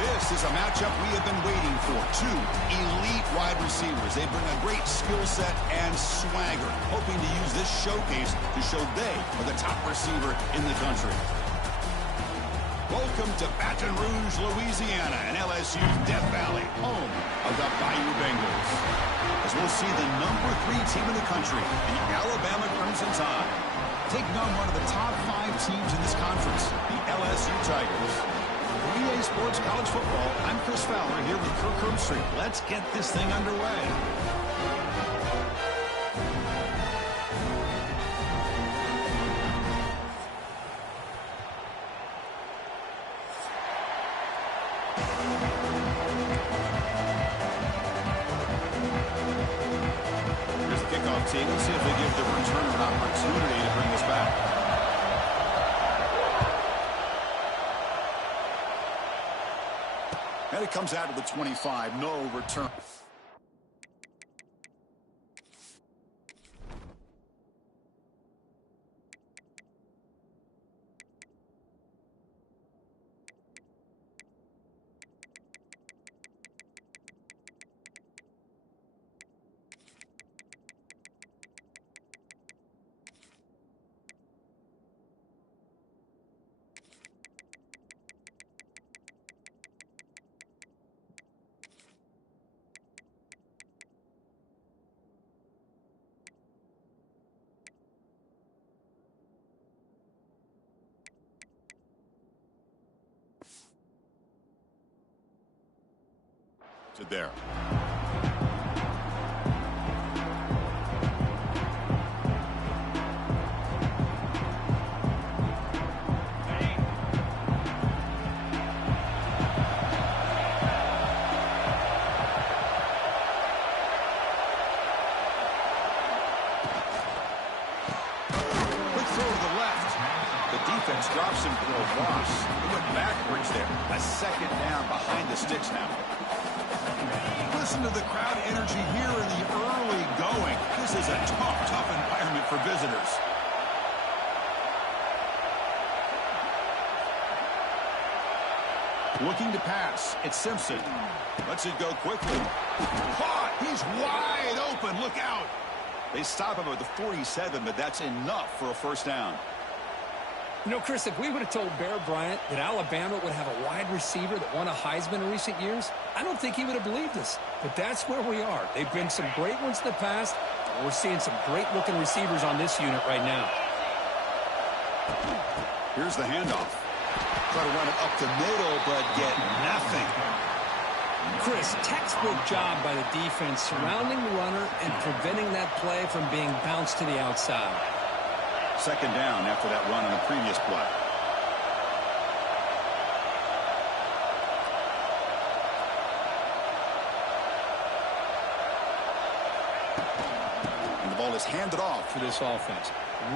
This is a matchup we have been waiting for. Two elite wide receivers. They bring a great skill set and swagger, hoping to use this showcase to show they are the top receiver in the country. Welcome to Baton Rouge, Louisiana, and LSU's Death Valley, home of the Bayou Bengals. As we'll see the #3 team in the country, the Alabama Crimson Tide, taking on one of the top 5 teams in this conference, the LSU Tigers. For EA Sports College Football, I'm Chris Fowler here with Kirk Herbstreit. Let's get this thing underway. Here's the kickoff team. Let's see if they give the returner an opportunity to bring this back. And it comes out of the 25. No return. To there. Defense drops him for a loss. He went backwards there. A second down behind the sticks now. Listen to the crowd energy here in the early going. This is a tough environment for visitors. Looking to pass. It's Simpson. Lets it go quickly. Caught. He's wide open. Look out. They stop him at the 47, but that's enough for a first down. You know, Chris, if we would have told Bear Bryant that Alabama would have a wide receiver that won a Heisman in recent years, I don't think he would have believed us. But that's where we are. They've been some great ones in the past, and we're seeing some great-looking receivers on this unit right now. Here's the handoff. Try to run it up the middle, but get nothing. Chris, textbook job by the defense surrounding the runner and preventing that play from being bounced to the outside. Second down after that run on the previous play. And the ball is handed off. For this offense.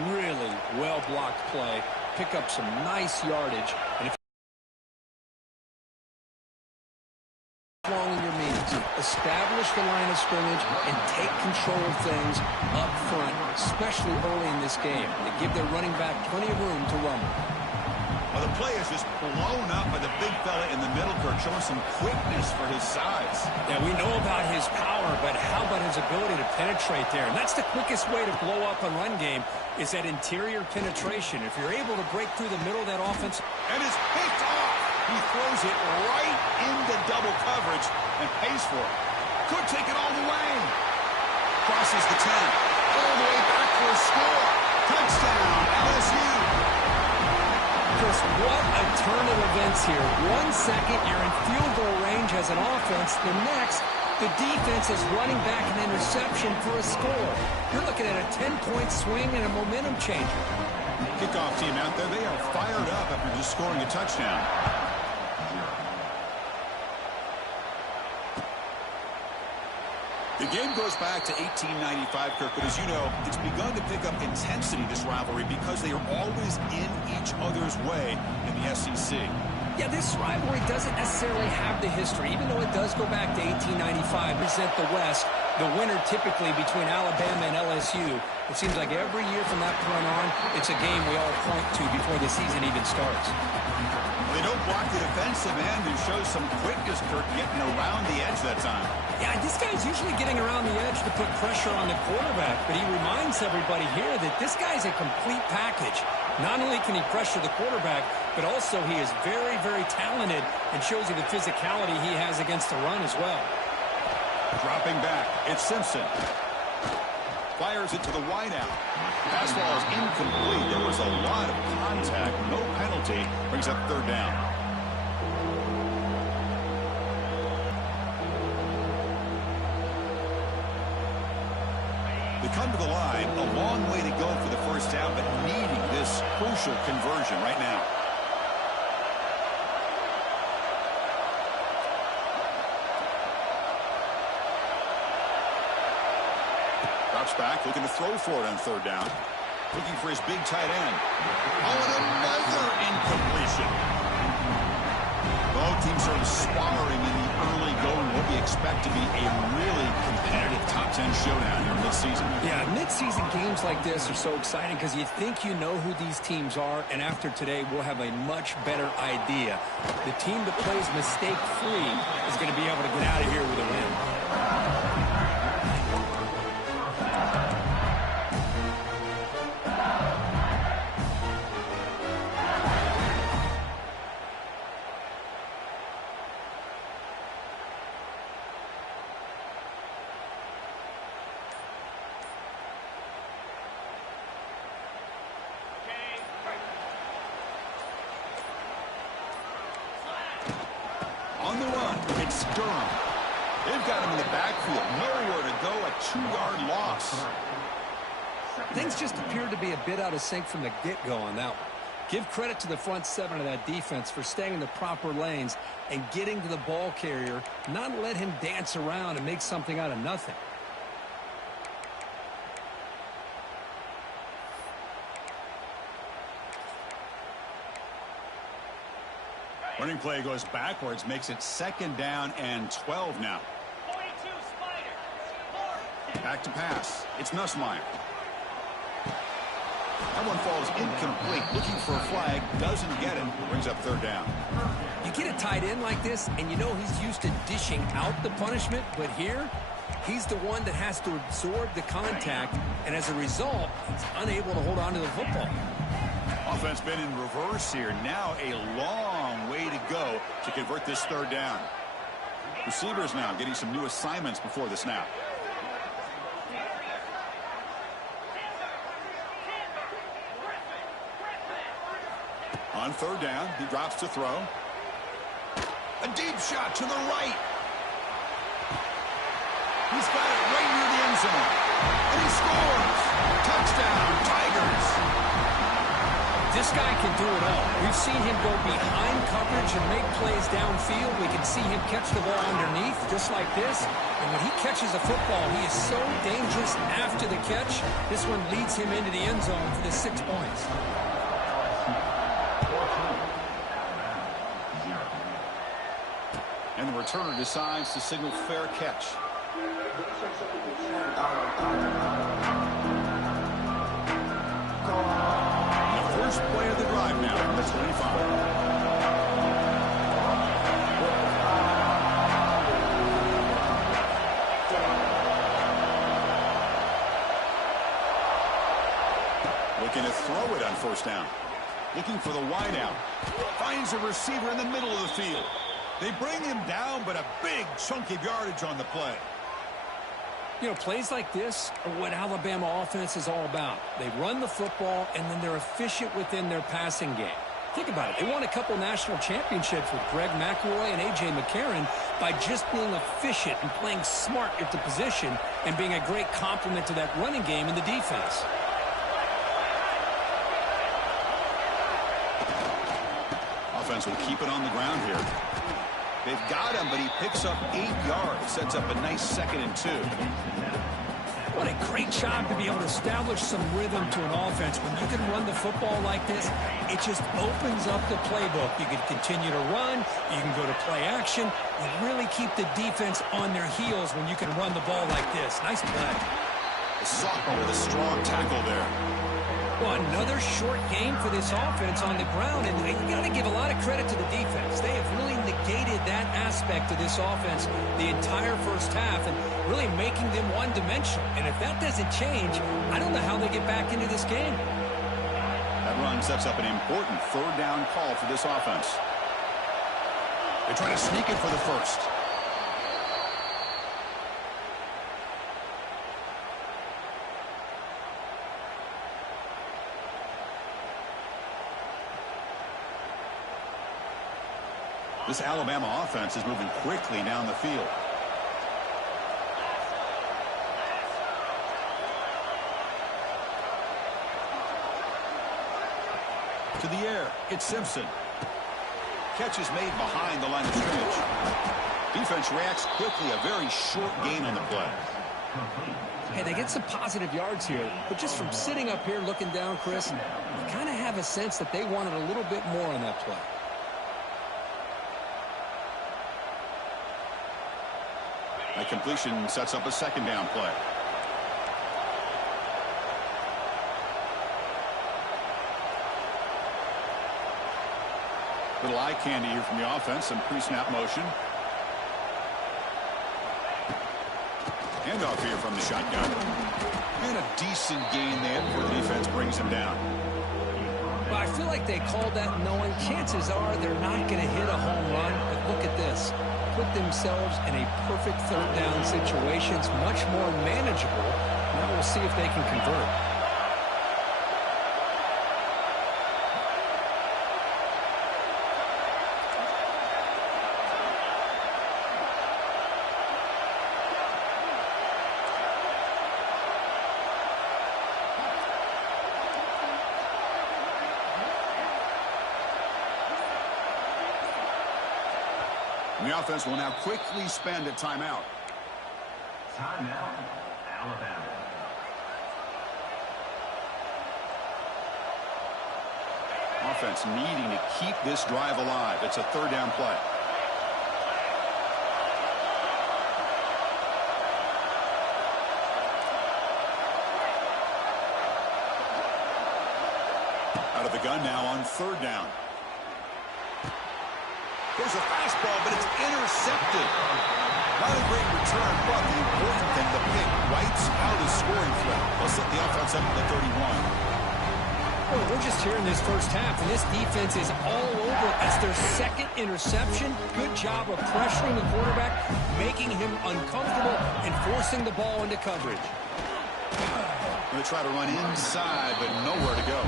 Really well-blocked play. Pick up some nice yardage. And if long in your meetings, establish the line of scrimmage and take control of things up front, especially early in this game. They give their running back plenty of room to run. Well, the play is just blown up by the big fella in the middle, Kirk, showing some quickness for his size. Yeah, we know about his power, but how about his ability to penetrate there? And that's the quickest way to blow up a run game is that interior penetration. If you're able to break through the middle of that offense. And it's picked off. He throws it right into double coverage and pays for it. Could take it all the way. Crosses the 10. All the way back for a score. Touchdown, LSU. Chris, what a turn of events here. 1 second, you're in field goal range as an offense. The next, the defense is running back an interception for a score. You're looking at a 10-point swing and a momentum changer. Kickoff team out there, they are fired up after just scoring a touchdown. The game goes back to 1895, Kirk, but as you know, it's begun to pick up intensity, this rivalry, because they are always in each other's way in the SEC. Yeah, this rivalry doesn't necessarily have the history, even though it does go back to 1895. Present the West, the winner typically between Alabama and LSU. It seems like every year from that point on, it's a game we all point to before the season even starts. They don't block the defensive end and show some quickness, Kirk, getting around the edge that time. Yeah, this guy's usually getting around the edge to put pressure on the quarterback, but he reminds everybody here that this guy's a complete package. Not only can he pressure the quarterback, but also he is very, very talented and shows you the physicality he has against the run as well. Dropping back, it's Simpson. Fires it to the wideout. Pass ball is incomplete. There was a lot of contact. No penalty. Brings up third down. They come to the line. A long way to go for the first down, but needing this crucial conversion right now. Back, looking to throw for it on third down. Looking for his big tight end. Oh, and another incompletion. Both teams sort of sparring in the early going. What we expect to be a really competitive top 10 showdown here mid-season. Yeah, mid-season games like this are so exciting because you think you know who these teams are, and after today, we'll have a much better idea. The team that plays mistake-free is going to be able to get out of here with a win. On the run, it's Durham. They've got him in the backfield. Nowhere to go, a 2-yard loss. Things just appeared to be a bit out of sync from the get-go on that one. Give credit to the front seven of that defense for staying in the proper lanes and getting to the ball carrier, not let him dance around and make something out of nothing. Running play goes backwards, makes it 2nd down and 12 now. Back to pass. It's Nussmeier. That one falls incomplete. Looking for a flag. Doesn't get it. Brings up third down. You get a tight end like this, and you know he's used to dishing out the punishment, but here, he's the one that has to absorb the contact, and as a result, he's unable to hold on to the football. Offense been in reverse here. Now a long way to go to convert this third down. Receivers now getting some new assignments before the snap. On third down, he drops to throw. A deep shot to the right. He's got it right near the end zone. And he scores. Touchdown, Tigers. This guy can do it all. We've seen him go behind coverage and make plays downfield. We can see him catch the ball underneath just like this. And when he catches a football, he is so dangerous after the catch. This one leads him into the end zone for the 6 points. And the returner decides to signal fair catch. The first play of the drive now from the 25. Looking to throw it on first down. Looking for the wideout. Finds a receiver in the middle of the field. They bring him down, but a big chunk of yardage on the play. You know, plays like this are what Alabama offense is all about. They run the football, and then they're efficient within their passing game. Think about it. They won a couple national championships with Greg McElroy and A.J. McCarron by just being efficient and playing smart at the position and being a great complement to that running game in the defense. Offense will keep it on the ground here. They've got him, but he picks up 8 yards. Sets up a nice 2nd and 2. What a great job to be able to establish some rhythm to an offense. When you can run the football like this, it just opens up the playbook. You can continue to run. You can go to play action. You really keep the defense on their heels when you can run the ball like this. Nice play. The sophomore with a strong tackle there. Well, another short game for this offense on the ground, and you got to give a lot of credit to the defense. They have really negated that aspect of this offense the entire first half and really making them one-dimensional. And if that doesn't change, I don't know how they get back into this game. That run sets up an important third down call for this offense. They try to sneak it for the first. This Alabama offense is moving quickly down the field. To the air, it's Simpson. Catch is made behind the line of scrimmage. Defense reacts quickly, a very short gain on the play. Hey, they get some positive yards here, but just from sitting up here looking down, Chris, you kind of have a sense that they wanted a little bit more on that play. That completion sets up a second down play. Little eye candy here from the offense, some pre-snap motion. Handoff here from the shotgun. And a decent gain there before the defense brings him down. Well, I feel like they called that knowing chances are they're not going to hit a home run. But look at this. Put themselves in a perfect third down situation. It's much more manageable. Now we'll see if they can convert. The offense will now quickly spend a timeout. Timeout, Alabama. Offense needing to keep this drive alive. It's a third down play. Out of the gun now on third down. There's a fastball, but it's intercepted. Not a great return, but the important thing, the pick wipes out his scoring threat. They'll set the offense up at the 31. Well, we're just here in this first half, and this defense is all over. That's their second interception. Good job of pressuring the quarterback, making him uncomfortable, and forcing the ball into coverage. Going to try to run inside, but nowhere to go.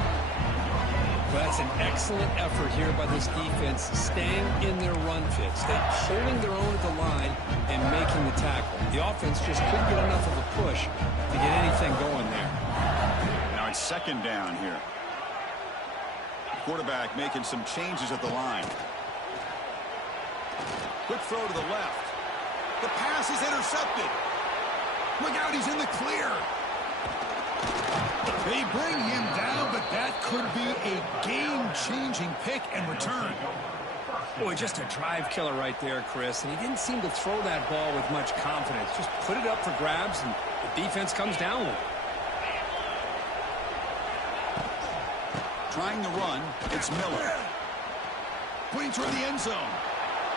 Well, that's an excellent effort here by this defense, staying in their run fits. They're holding their own at the line and making the tackle. The offense just couldn't get enough of a push to get anything going there. Now it's second down here. Quarterback making some changes at the line. Quick throw to the left. The pass is intercepted. Look out, he's in the clear. They bring him down, but that could be a game-changing pick and return. Boy, just a drive killer right there, Chris. And he didn't seem to throw that ball with much confidence. Just put it up for grabs, and the defense comes down with it. Trying to run, it's Miller. Putting toward the end zone.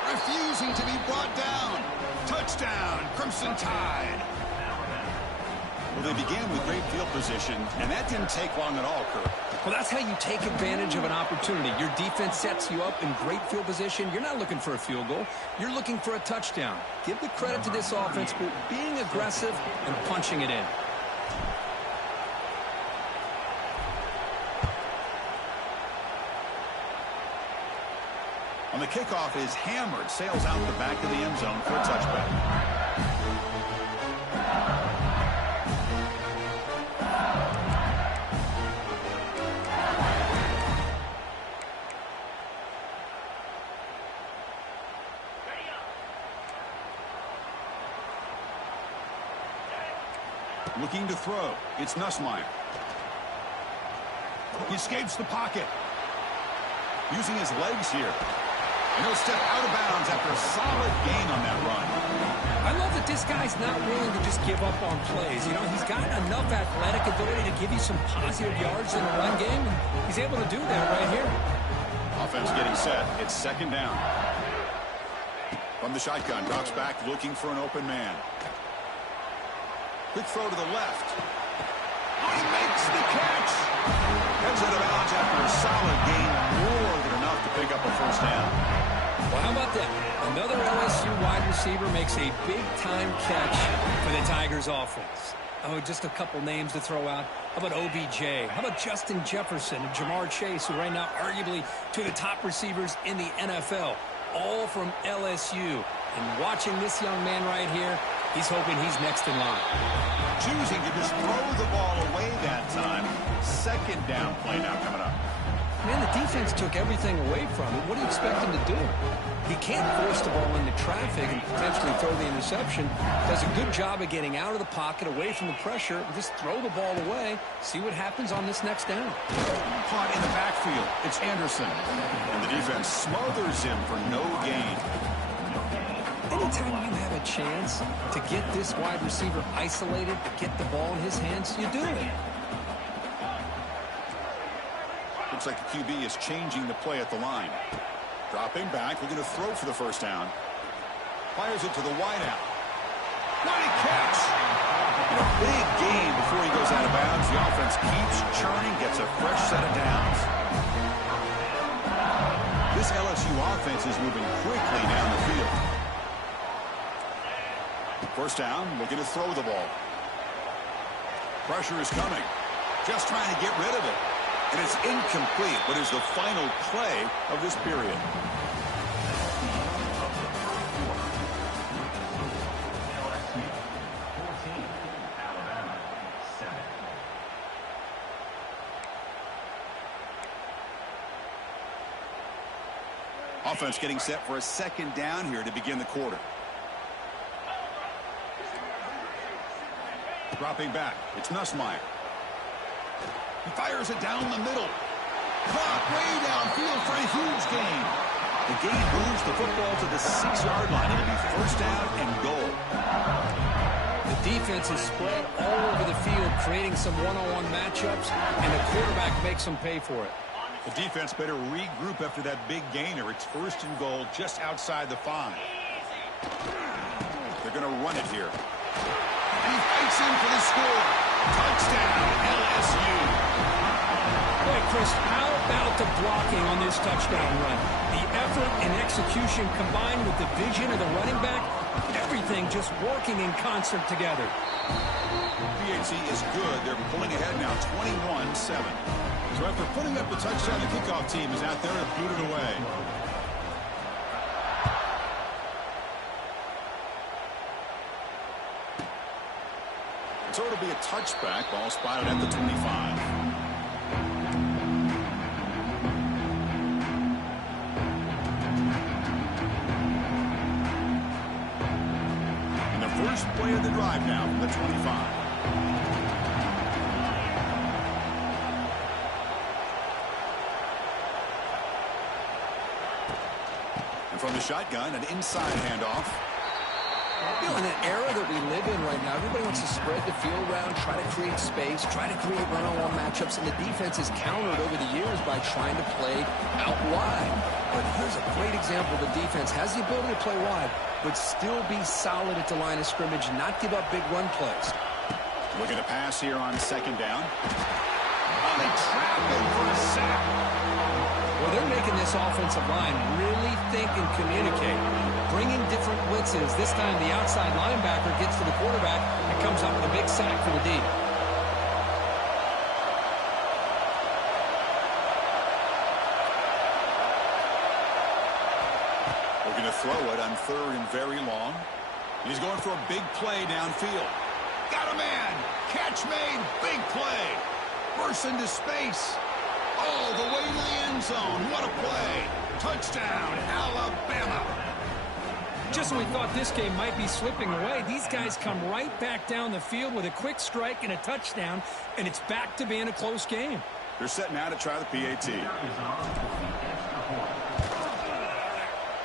Refusing to be brought down. Touchdown, Crimson Tide. Well, they began with great field position, and that didn't take long at all, Kirk. Well, that's how you take advantage of an opportunity. Your defense sets you up in great field position. You're not looking for a field goal. You're looking for a touchdown. Give the credit to this offense for being aggressive and punching it in. On the kickoff is hammered, sails out the back of the end zone for a touchback. Looking to throw. It's Nussmeier. He escapes the pocket. Using his legs here. And he'll step out of bounds after a solid gain on that run. I I love that this guy's not willing to just give up on plays. You know, he's got enough athletic ability to give you some positive yards in the run game, and he's able to do that right here. Offense getting set. It's second down. From the shotgun, drops back looking for an open man. Quick throw to the left. Oh, he makes the catch. Heads out of bounds after a solid gain, more than enough to pick up a first down. Well, how about that? Another LSU wide receiver makes a big-time catch for the Tigers offense. Oh, just a couple names to throw out. How about OBJ? How about Justin Jefferson and Jamar Chase, who right now arguably two of the top receivers in the NFL, all from LSU. And watching this young man right here, he's hoping he's next in line. Choosing to just throw the ball away that time. Second down play now coming up. Man, the defense took everything away from him. What do you expect him to do? He can't force the ball into traffic and potentially throw the interception. Does a good job of getting out of the pocket, away from the pressure, and just throw the ball away. See what happens on this next down. Caught in the backfield. It's Anderson. And the defense smothers him for no gain. Anytime you have a chance to get this wide receiver isolated, get the ball in his hands, you do it. Looks like the QB is changing the play at the line. Dropping back, looking to throw for the first down. Fires it to the wideout. What a catch! And a big gain before he goes out of bounds. The offense keeps churning, gets a fresh set of downs. This LSU offense is moving quickly down the field. First down, looking to throw the ball. Pressure is coming. Just trying to get rid of it. And it's incomplete, but is the final play of this period. LSU 14, Alabama 7. Offense getting set for a second down here to begin the quarter. Dropping back, it's Nussmeier. He fires it down the middle. Caught way downfield for a huge gain. The gain moves the football to the 6-yard line. It'll be first down and goal. The defense is spread all over the field, creating some one-on-one matchups, and the quarterback makes them pay for it. The defense better regroup after that big gainer. It's first and goal just outside the 5. They're going to run it here. And he fights in for the score. Touchdown, LSU. Boy, Chris, how about the blocking on this touchdown run? The effort and execution combined with the vision of the running back, everything just working in concert together. BAT is good. They're pulling ahead now, 21-7. So after putting up the touchdown, the kickoff team is out there to boot it away. So it'll be a touchback. Ball spotted at the 25. And the first play of the drive now from the 25. And from the shotgun, an inside handoff. You know, in an era that we live in right now, everybody wants to spread the field around, try to create space, try to create one-on-one matchups, and the defense is countered over the years by trying to play out wide. But here's a great example. The defense has the ability to play wide, but still be solid at the line of scrimmage and not give up big run plays. Looking to pass here on second down. Oh, they trap him for a sack. Well, they're making this offensive line really think and communicate, bringing different blitzes. This time the outside linebacker gets to the quarterback and comes up with a big sack for the D. Looking to throw it on third and very long. He's going for a big play downfield. Got a man. Catch made. Big play. Bursts into space. All the way to the end zone. What a play. Touchdown, Alabama. Just when we thought this game might be slipping away, these guys come right back down the field with a quick strike and a touchdown, and it's back to being a close game. They're setting out to try the PAT.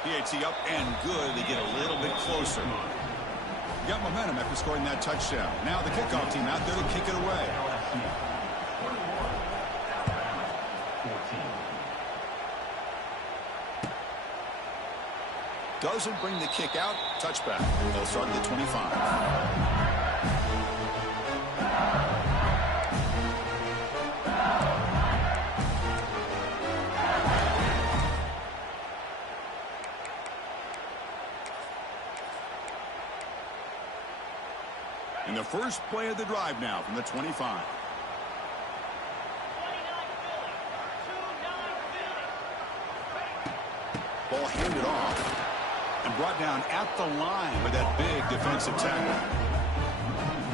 PAT up and good. They get a little bit closer. Got momentum after scoring that touchdown. Now the kickoff team out there to kick it away. LSU 21, Alabama 14. Doesn't bring the kick out. Touchback. They'll start at the 25. And the first play of the drive now from the 25. Ball handed off and brought down at the line with that big defensive tackle.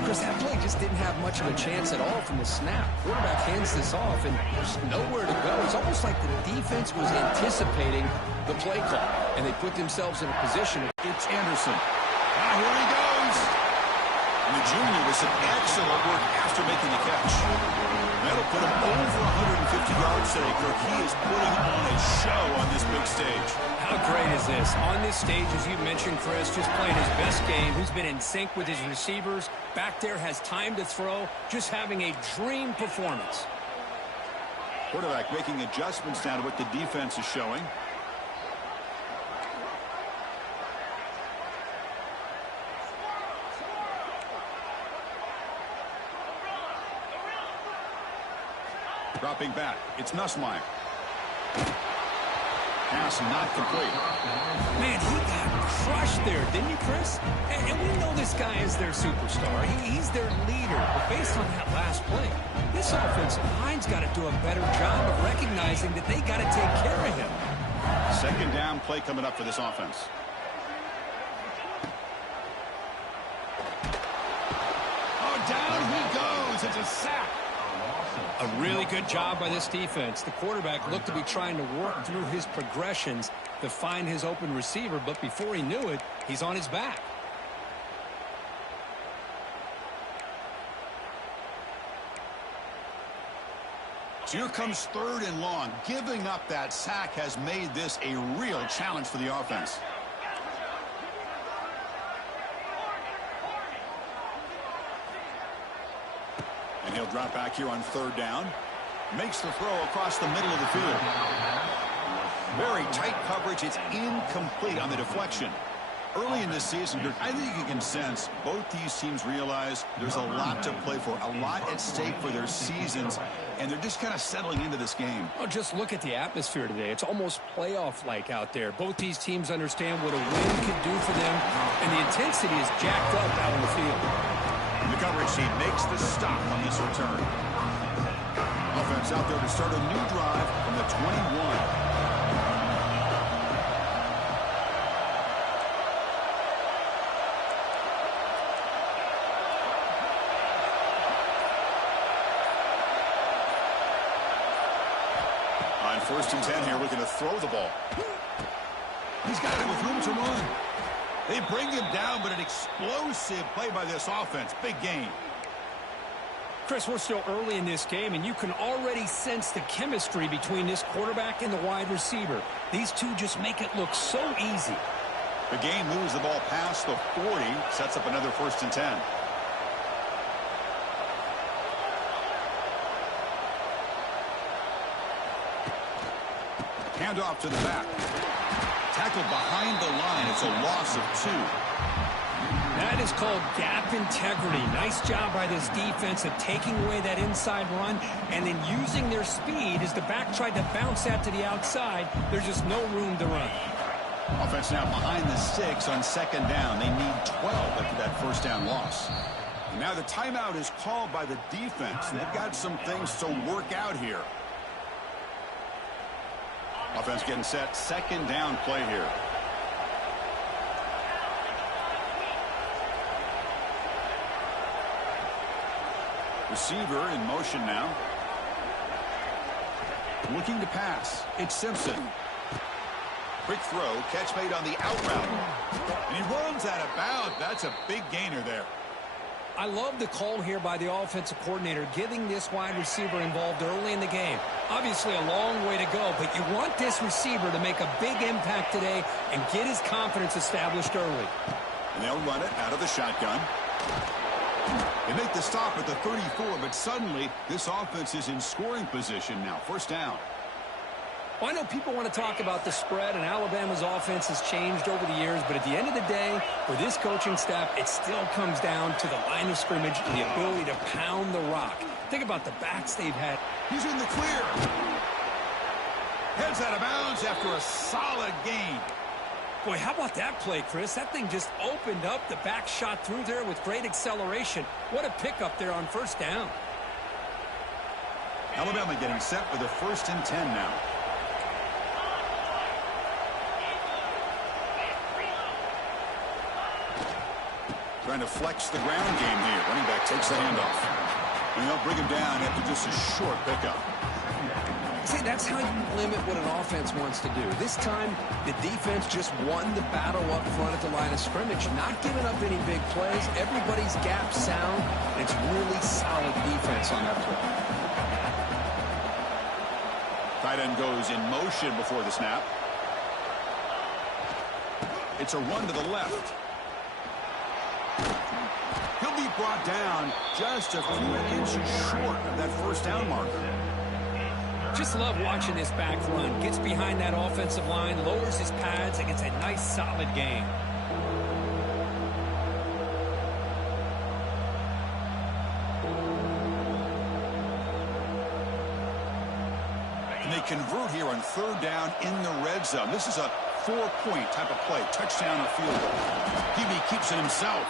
Chris, that play just didn't have much of a chance at all from the snap. Quarterback hands this off, and there's nowhere to go. It's almost like the defense was anticipating the play call, and they put themselves in a position. It's Anderson. Now here he goes. And the junior with some excellent work after making the catch. That'll put him over 150 yards today, Kirk. He is putting on a show on this big stage. How great is this? On this stage, as you mentioned, Chris, just playing his best game. He's been in sync with his receivers. Back there has time to throw. Just having a dream performance. Quarterback making adjustments now to what the defense is showing. Dropping back. It's Nussmeier. Pass not complete. Man, he got crushed there, didn't you, Chris? And we know this guy is their superstar. He's their leader. But based on that last play, this offensive line's got to do a better job of recognizing that they got to take care of him. Second down play coming up for this offense. Oh, down he goes. It's a sack. A really good job by this defense. The quarterback looked to be trying to work through his progressions to find his open receiver, but before he knew it, he's on his back. So here comes third and long. Giving up that sack has made this a real challenge for the offense. And he'll drop back here on third down. Makes the throw across the middle of the field. Very tight coverage. It's incomplete on the deflection. Early in this season, I think you can sense both these teams realize there's a lot to play for, a lot at stake for their seasons, and they're just kind of settling into this game. Oh, just look at the atmosphere today. It's almost playoff-like out there. Both these teams understand what a win can do for them, and the intensity is jacked up out on the field. The coverage team makes the stop on this return. Offense out there to start a new drive from the 21. On 1st and 10 here, looking to throw the ball. He's got it with room to run. They bring him down, but an explosive play by this offense. Big gain. Chris, we're still early in this game, and you can already sense the chemistry between this quarterback and the wide receiver. These two just make it look so easy. The game moves the ball past the 40, sets up another 1st and 10. Handoff to the back. Tackled behind the line. It's a loss of 2. That is called gap integrity. Nice job by this defense of taking away that inside run and then using their speed as the back tried to bounce that to the outside. There's just no room to run. Offense now behind the 6 on 2nd down. They need 12 after that 1st down loss. And now the timeout is called by the defense. They've got some things to work out here. Offense getting set. 2nd down play here. Receiver in motion now. Looking to pass. It's Simpson. Quick throw. Catch made on the out route. And he runs out of bounds. That's a big gainer there. I love the call here by the offensive coordinator, getting this wide receiver involved early in the game. Obviously a long way to go, but you want this receiver to make a big impact today and get his confidence established early. And they'll run it out of the shotgun. They make the stop at the 34, but suddenly this offense is in scoring position now. First down. Well, I know people want to talk about the spread, and Alabama's offense has changed over the years, but at the end of the day, for this coaching staff, it still comes down to the line of scrimmage and the ability to pound the rock. Think about the backs they've had. He's in the clear. Heads out of bounds after a solid gain. Boy, how about that play, Chris? That thing just opened up. The back shot through there with great acceleration. What a pickup there on first down. Alabama getting set with a 1st and 10 now. Trying to flex the ground game here. Running back takes the handoff. And they'll bring him down after just a short pickup. See, that's how you limit what an offense wants to do. This time, the defense just won the battle up front at the line of scrimmage, not giving up any big plays. Everybody's gap sound. It's really solid defense on that play. Tight end goes in motion before the snap. It's a run to the left. He'll be brought down just a few inches short of that first down marker. Just love watching this back run. Gets behind that offensive line, lowers his pads, and gets a nice solid gain. And they convert here on 3rd down in the red zone. This is a 4-point type of play, touchdown or field goal. QB keeps it himself.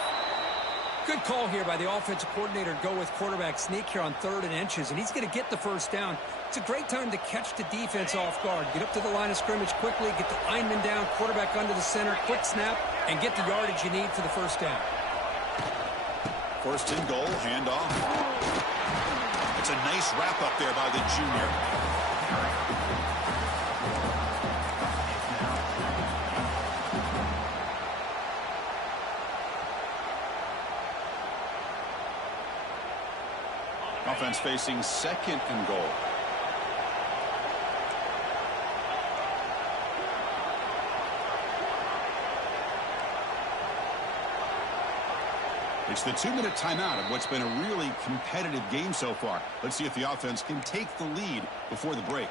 Good call here by the offensive coordinator. Go with quarterback sneak here on 3rd and inches, and he's going to get the first down. It's a great time to catch the defense off guard. Get up to the line of scrimmage quickly, get the lineman down, quarterback under the center, quick snap, and get the yardage you need for the first down. 1st and goal, handoff. It's a nice wrap up there by the junior. Offense facing 2nd and goal. It's the 2-minute timeout of what's been a really competitive game so far. Let's see if the offense can take the lead before the break.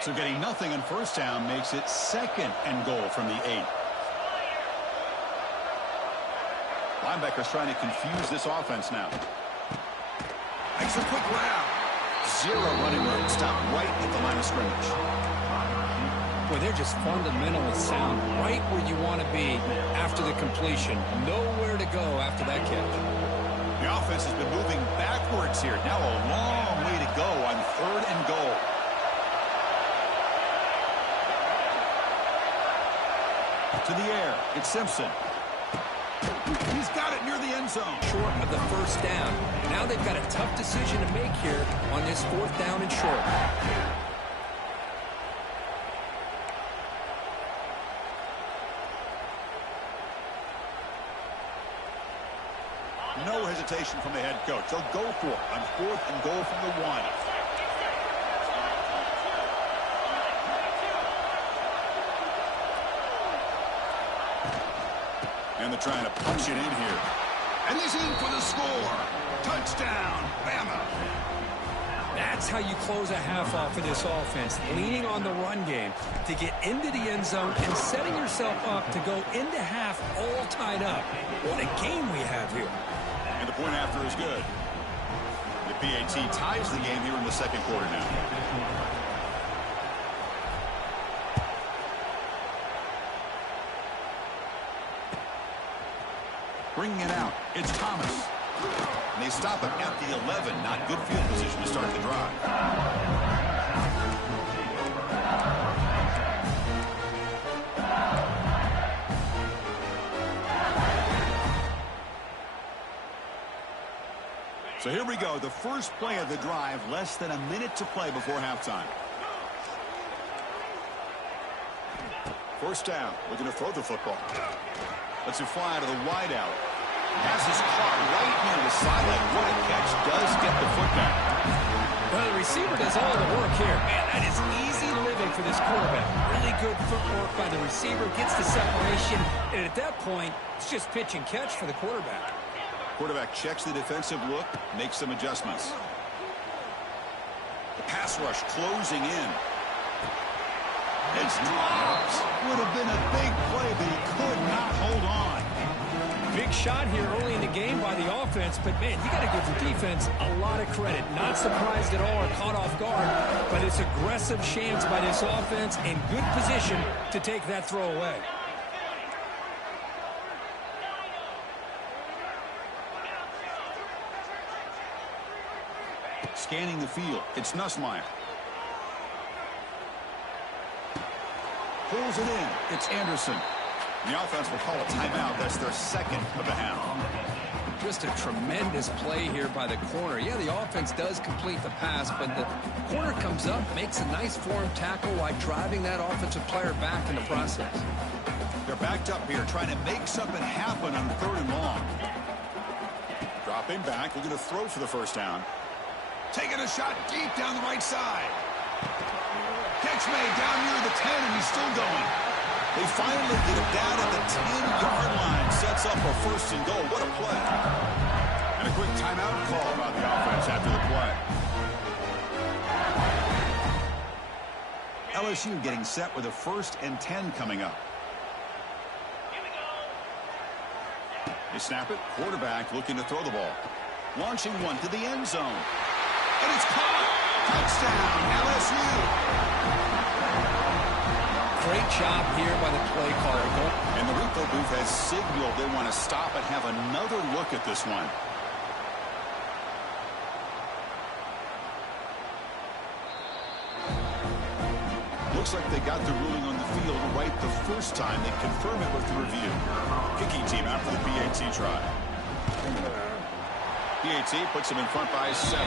So getting nothing on first down makes it 2nd and goal from the 8. Linebackers trying to confuse this offense now. Makes a quick grab. 0 running room. Stop right at the line of scrimmage. Boy, they're just fundamentally sound, right where you want to be after the completion. Nowhere to go after that catch. The offense has been moving backwards here. Now a long way to go on 3rd and goal. To the air. It's Simpson. He's got it near the end zone. Short of the first down. Now they've got a tough decision to make here on this 4th down and short. No hesitation from the head coach. They'll go for it on 4th and goal from the 1. And they're trying to punch it in here. And he's in for the score. Touchdown, Bama. That's how you close a half off of this offense, leaning on the run game to get into the end zone and setting yourself up to go into half all tied up. What a game we have here. And the point after is good. The PAT ties the game here in the 2nd quarter now. Bringing it out, it's Thomas. And they stop him at the 11. Not good field position to start the drive. So here we go, the first play of the drive, less than a minute to play before halftime. First down, looking to throw the football. Lets it fly to the wideout. Pass is caught right near the sideline. What a catch. Does get the foot back. Well, the receiver does all the work here. Man, that is easy living for this quarterback. Really good footwork by the receiver, gets the separation, and at that point, it's just pitch and catch for the quarterback. Quarterback checks the defensive look, makes some adjustments. The pass rush closing in. It's dropped. Would have been a big play, but he could not hold on. Big shot here early in the game by the offense, but, man, you got to give the defense a lot of credit. Not surprised at all or caught off guard, but it's aggressive chance by this offense in good position to take that throw away. Scanning the field, it's Nussmeier. Pulls it in, it's Anderson. The offense will call a timeout. That's their second of the half. Just a tremendous play here by the corner. Yeah, the offense does complete the pass, but the corner comes up, makes a nice form tackle while driving that offensive player back in the process. They're backed up here, trying to make something happen on 3rd and long. Dropping back, looking to throw for the first down. Taking a shot deep down the right side. Catch made down near the 10, and he's still going. They finally get it down at the 10-yard line. Sets up a 1st and goal. What a play. And a quick timeout call about the offense after the play. LSU getting set with a 1st and 10 coming up. They snap it. Quarterback looking to throw the ball. Launching one to the end zone. And it's caught. Touchdown, LSU. Great job here by the play caller. And the replay booth has signaled they want to stop and have another look at this one. Looks like they got the ruling on the field right the first time. They confirm it with the review. Kicking team after the PAT try. PAT puts them in front by 7.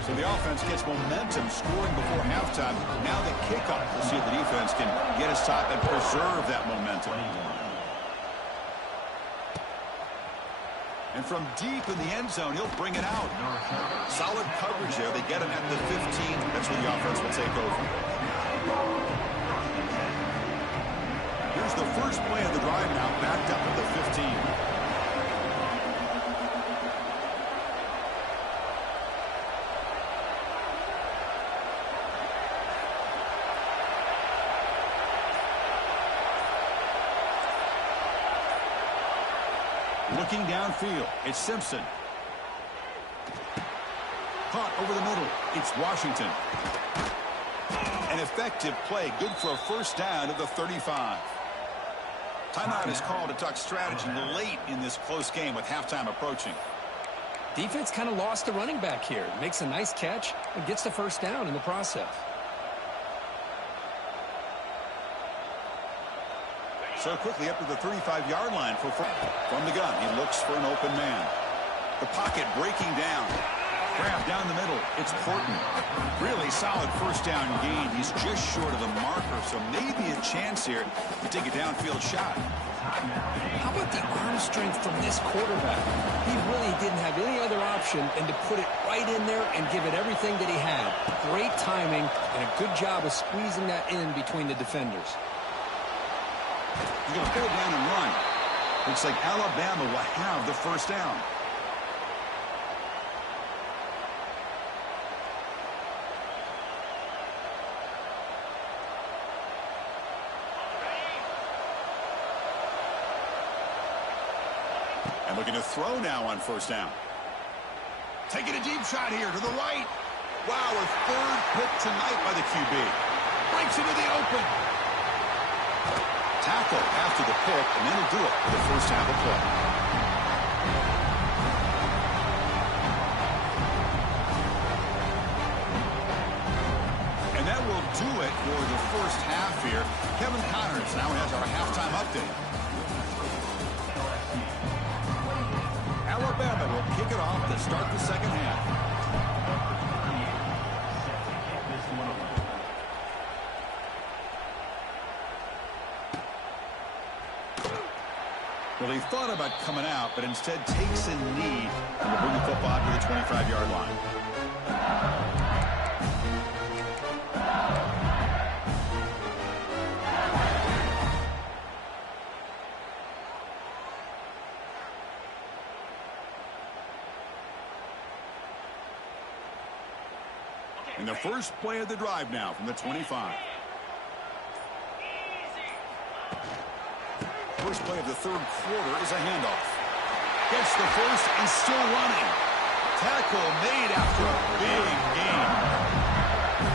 So the offense gets momentum, scoring before halftime. Now the kickoff. We'll see if the defense can get a stop and preserve that momentum. And from deep in the end zone, he'll bring it out. Solid coverage there. They get him at the 15. That's where the offense will take over. Here's the first play of the drive now, backed up at the 15. Looking downfield, it's Simpson. Caught over the middle, it's Washington. An effective play, good for a 1st down at the 35. Timeout is called to talk strategy late in this close game with halftime approaching. Defense kind of lost the running back here. Makes a nice catch and gets the 1st down in the process. So quickly up to the 35-yard line from the gun. He looks for an open man. The pocket breaking down. Grab down the middle. It's Porton. Really solid 1st down gain. He's just short of the marker, so maybe a chance here to take a downfield shot. How about the arm strength from this quarterback? He really didn't have any other option than to put it right in there and give it everything that he had. Great timing and a good job of squeezing that in between the defenders. He's going to pull down and run. Looks like Alabama will have the 1st down. And looking to throw now on 1st down. Taking a deep shot here to the right. Wow, a 3rd pick tonight by the QB. Breaks into the open. Tackle after the pick, and then he'll do it for the 1st half of play. And that will do it for the 1st half here. Kevin Connors now has our halftime update. Alabama will kick it off to start the 2nd half. Well, he thought about coming out, but instead takes a knee And we'll bring the football out to the 25-yard line. And the first play of the drive now from the 25. First play of the third quarter is a handoff. Gets the first and still running. Tackle made after a big gain.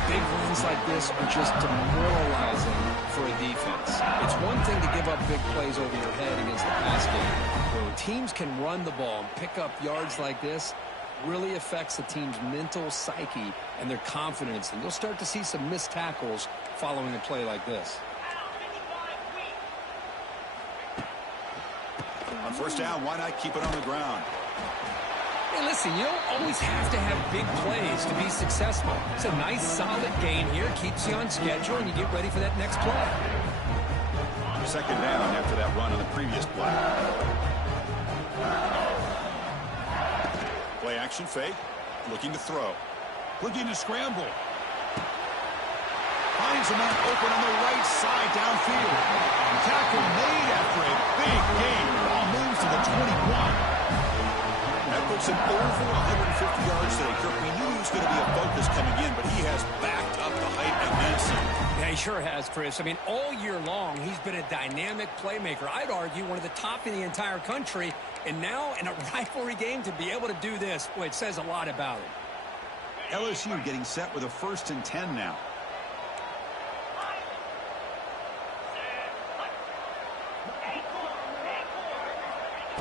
Big wins like this are just demoralizing for a defense. It's one thing to give up big plays over your head against the pass game. When teams can run the ball and pick up yards like this, really affects the team's mental psyche and their confidence. And you'll start to see some missed tackles following a play like this. On first down, why not keep it on the ground? Hey, listen, you don't always have to have big plays to be successful. It's a nice, solid gain here. Keeps you on schedule, and you get ready for that next play. Second down after that run on the previous play. Play action fake. Looking to throw. Looking to scramble. Finds a man open on the right side downfield. Tackle made after a big gain. Ball moves to the 21. That puts him over 150 yards today. Kirk, we knew he was going to be a focus coming in, but he has backed up the hype and then some. Yeah, he sure has, Chris. I mean, all year long, he's been a dynamic playmaker. I'd argue one of the top in the entire country. And now, in a rivalry game, to be able to do this, boy, it says a lot about him. LSU getting set with a 1st and 10 now.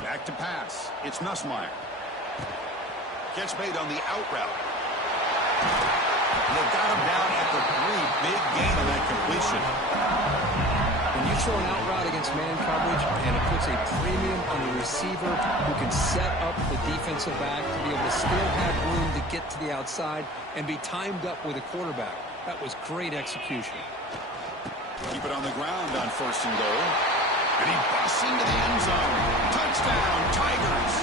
Back to pass. It's Nussmeier. Catch made on the out route. They've got him down at the 3. Big gain on that completion. When you throw an out route against man coverage, and it puts a premium on the receiver who can set up the defensive back to be able to still have room to get to the outside and be timed up with a quarterback. That was great execution. Keep it on the ground on 1st and goal. And he busts into the end zone. Touchdown, Tigers.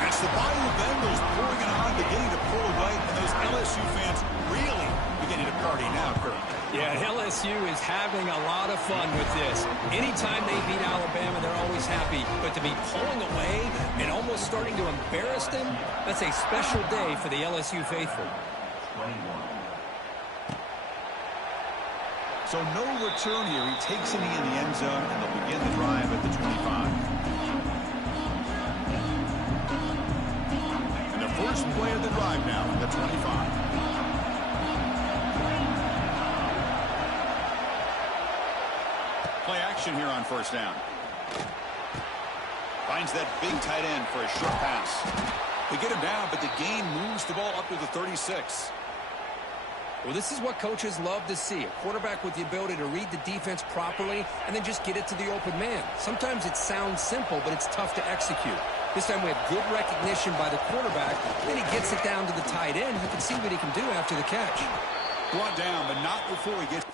And it's the Bayou Bengals pouring it on, beginning to pull away, and those LSU fans really beginning to party now, Kirk. Yeah, LSU is having a lot of fun with this. Anytime they beat Alabama, they're always happy. But to be pulling away and almost starting to embarrass them, that's a special day for the LSU faithful. 21. So no return here. He takes it in the end zone, and they'll begin the drive at the 25. And the first play of the drive now at the 25. Play action here on 1st down. Finds that big tight end for a short pass. They get him down, but the gain moves the ball up to the 36. Well, this is what coaches love to see. A quarterback with the ability to read the defense properly and then just get it to the open man. Sometimes it sounds simple, but it's tough to execute. This time we have good recognition by the quarterback. Then he gets it down to the tight end. You can see what he can do after the catch. Brought down, but not before he gets...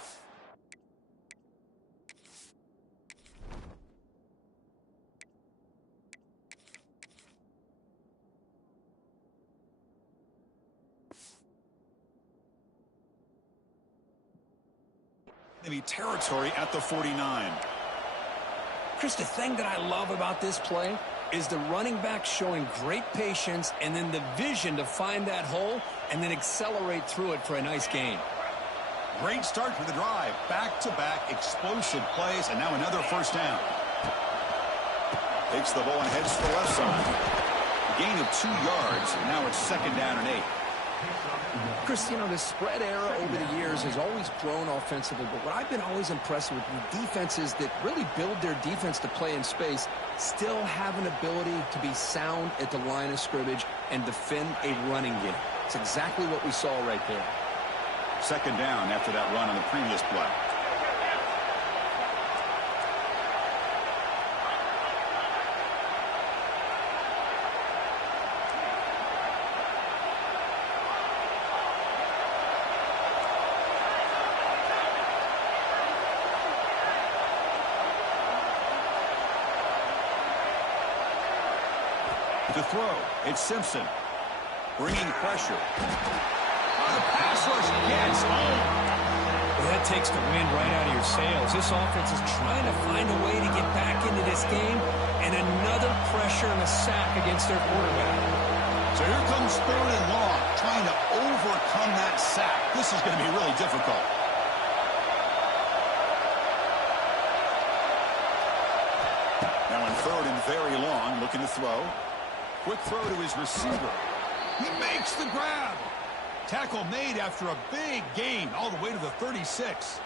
territory at the 49. Chris, the thing that I love about this play is the running back showing great patience and then the vision to find that hole and then accelerate through it for a nice gain. Great start for the drive. Back-to-back explosive plays, and now another 1st down. Takes the ball and heads to the left side. A gain of 2 yards, and now it's 2nd down and 8. Chris, you know, the spread era over the years has always grown offensively, but what I've been always impressed with the defenses that really build their defense to play in space still have an ability to be sound at the line of scrimmage and defend a running game. It's exactly what we saw right there. 2nd down after that run on the previous play. To throw, it's Simpson. Bringing pressure. Oh, the pass rush gets home. Well, that takes the wind right out of your sails. This offense is trying to find a way to get back into this game, and another pressure and a sack against their quarterback. So here comes 3rd and long, trying to overcome that sack. This is going to be really difficult. Now on 3rd and very long, looking to throw. Quick throw to his receiver. He makes the grab. Tackle made after a big gain all the way to the 36.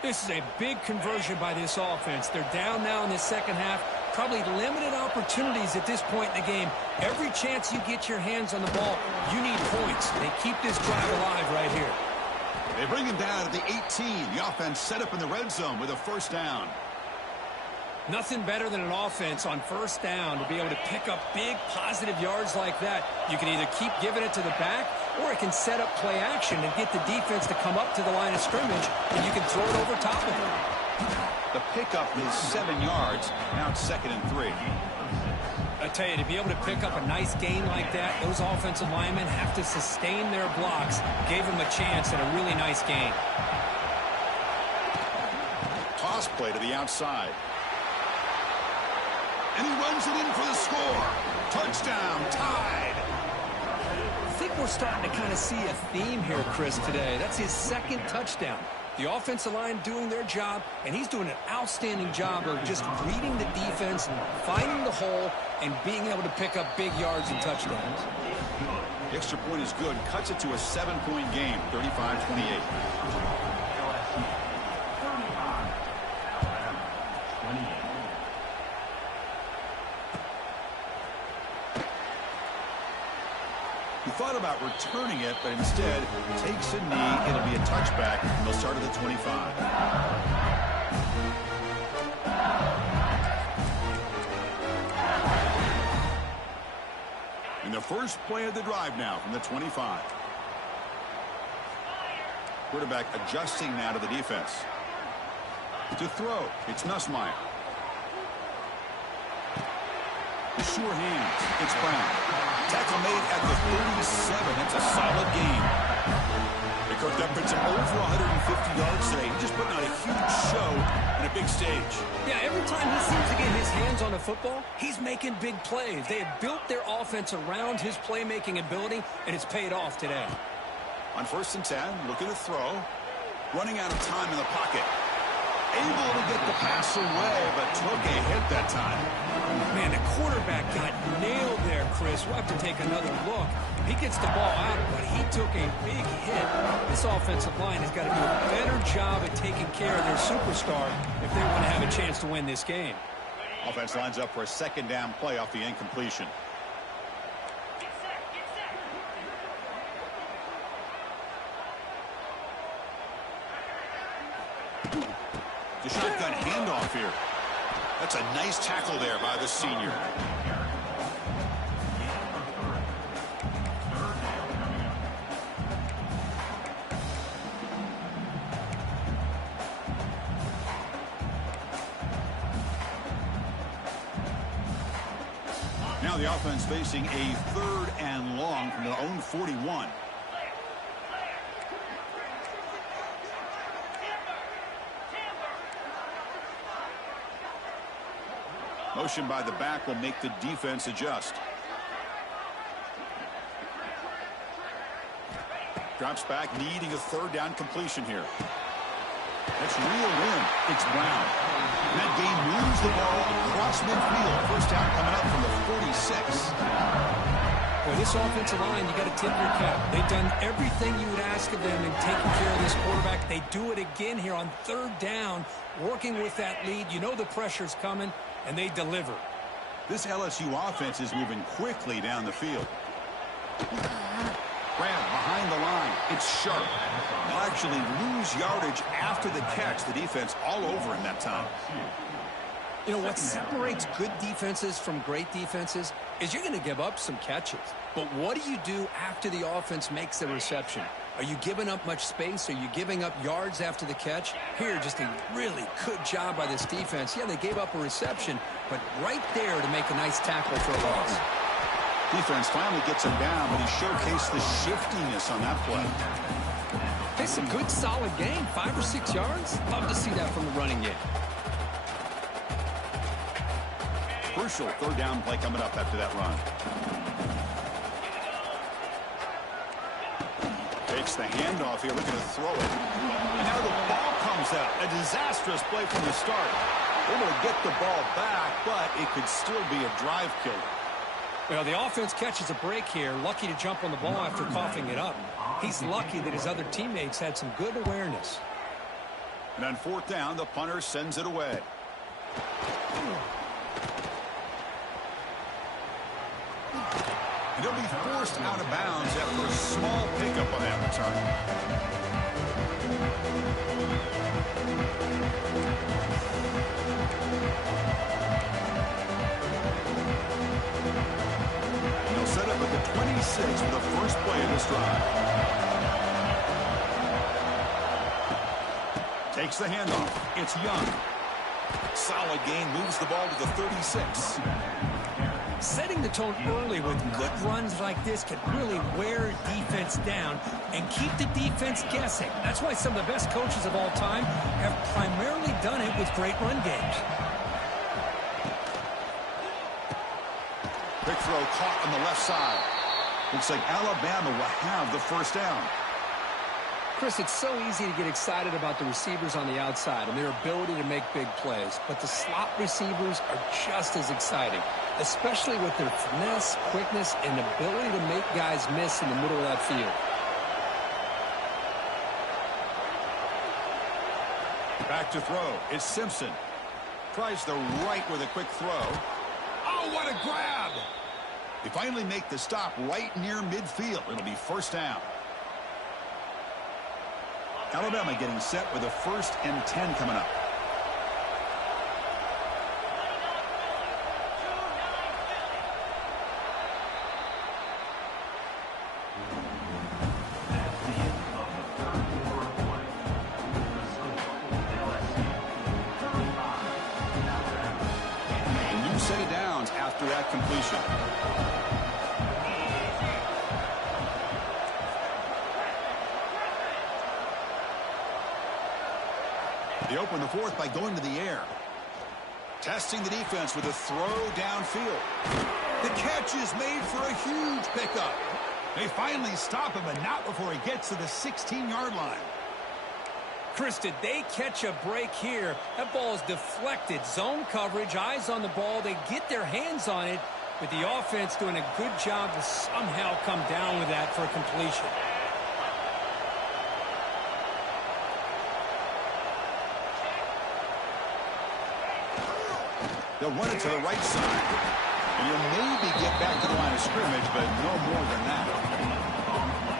This is a big conversion by this offense. They're down now in the second half. Probably limited opportunities at this point in the game. Every chance you get your hands on the ball, you need points. They keep this drive alive right here. They bring him down at the 18. The offense set up in the red zone with a 1st down. Nothing better than an offense on 1st down to be able to pick up big positive yards like that. You can either keep giving it to the back, or it can set up play action and get the defense to come up to the line of scrimmage, and you can throw it over top of them. The pickup is 7 yards. Now it's 2nd and 3. I tell you, to be able to pick up a nice gain like that, those offensive linemen have to sustain their blocks. Gave them a chance at a really nice gain. Toss play to the outside. And he runs it in for the score. Touchdown, tied. I think we're starting to kind of see a theme here, Chris, today. That's his 2nd touchdown. The offensive line doing their job, and he's doing an outstanding job of just reading the defense, finding the hole, and being able to pick up big yards and touchdowns. The extra point is good. Cuts it to a 7-point game, 35-28. He thought about returning it, but instead takes a knee. It'll be a touchback, and they'll start at the 25. In the first play of the drive now from the 25. Quarterback adjusting now to the defense. To throw, it's Nussmeier. The sure hands, it's Brown. Tackle made at the 37. That's a solid game. Because that puts him over 150 yards today. He's just putting out a huge show in a big stage. Yeah, every time he seems to get his hands on the football, he's making big plays. They have built their offense around his playmaking ability, and it's paid off today. On 1st and 10, looking to throw. Running out of time in the pocket. Able to get the pass away, but took a hit that time. Man, the quarterback got nailed there, Chris. We'll have to take another look. He gets the ball out, but he took a big hit. This offensive line has got to do a better job at taking care of their superstar if they want to have a chance to win this game. Offense lines up for a 2nd down play off the incompletion. The shotgun handoff here. That's a nice tackle there by the senior. Now the offense facing a 3rd and long from their own 41. Motion by the back will make the defense adjust. Drops back, needing a 3rd down completion here. That's reeled in. It's Brown. And that game moves the ball across midfield. 1st down coming up from the 46. Boy, this offensive line, you got to tip your cap. They've done everything you would ask of them in taking care of this quarterback. They do it again here on 3rd down, working with that lead. You know the pressure's coming, and they deliver. This LSU offense is moving quickly down the field. Grab behind the line. It's sharp. They'll actually lose yardage after the catch. The defense all over him that time. You know, what separates good defenses from great defenses is you're going to give up some catches. But what do you do after the offense makes the reception? Are you giving up much space? Are you giving up yards after the catch? Here, just a really good job by this defense. Yeah, they gave up a reception, but right there to make a nice tackle for a loss. Defense finally gets him down, but he showcased the shiftiness on that play. It's a good, solid game. 5 or 6 yards. Love to see that from the running game. Crucial third down play coming up after that run. Takes the handoff here, looking to throw it. And now the ball comes out. A disastrous play from the start. Able to get the ball back, but it could still be a drive killer. Well, the offense catches a break here. Lucky to jump on the ball after coughing it up. He's lucky that his other teammates had some good awareness. And on fourth down, the punter sends it away. And he'll be forced out of bounds after a small pickup on that return. And they'll set up at the 26 for the first play of this drive. Takes the handoff. It's Young. Solid gain, moves the ball to the 36. Setting the tone early with good runs like this can really wear defense down and keep the defense guessing. That's why some of the best coaches of all time have primarily done it with great run games. Quick throw caught on the left side. Looks like Alabama will have the first down. Chris, it's so easy to get excited about the receivers on the outside and their ability to make big plays, but the slot receivers are just as exciting, especially with their finesse, quickness, and ability to make guys miss in the middle of that field. Back to throw. It's Simpson. Tries the right with a quick throw. Oh, what a grab! They finally make the stop right near midfield. It'll be first down. Alabama getting set with a 1st and 10 coming up. A new set of downs after that completion. They open the fourth by going to the air. Testing the defense with a throw downfield. The catch is made for a huge pickup. They finally stop him, but not before he gets to the 16-yard line. Chris, did they catch a break here? That ball is deflected. Zone coverage, eyes on the ball. They get their hands on it, but the offense doing a good job to somehow come down with that for a completion. They'll run it to the right side. And you'll maybe get back to the line of scrimmage, but no more than that.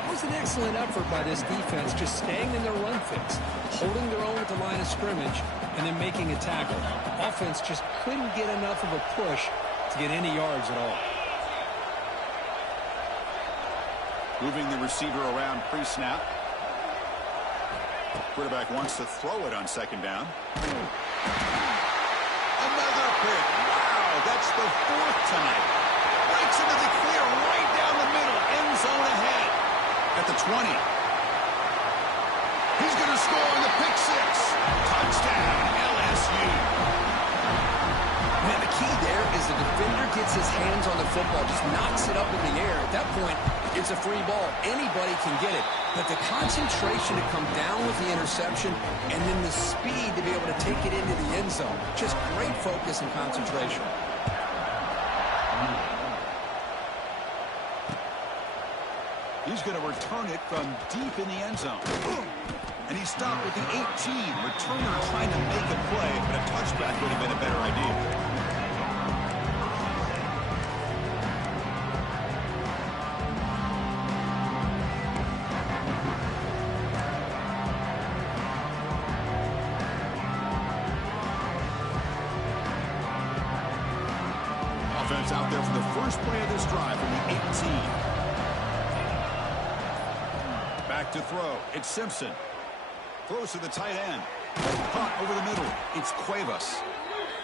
It was an excellent effort by this defense, just staying in their run fix, holding their own at the line of scrimmage, and then making a tackle. Offense just couldn't get enough of a push to get any yards at all. Moving the receiver around pre-snap. Quarterback wants to throw it on second down. Another pick. Wow, that's the 4th tonight. Breaks into the clear right down the middle. End zone ahead. At the 20. He's going to score on the pick 6. Touchdown, LSU. Man, the key there is the defender gets his hands on the football, just knocks it up in the air. At that point, it's a free ball. Anybody can get it. But the concentration to come down with the interception and then the speed to be able to take it into the end zone. Just great focus and concentration. He's going to return it from deep in the end zone. And he stopped with the 18. Returner trying to make a play, but a touchback would have been a better idea. offense out there for the first play of this drive from the 18. Back to throw. It's Simpson. Throws to the tight end. Caught over the middle. It's Cuevas.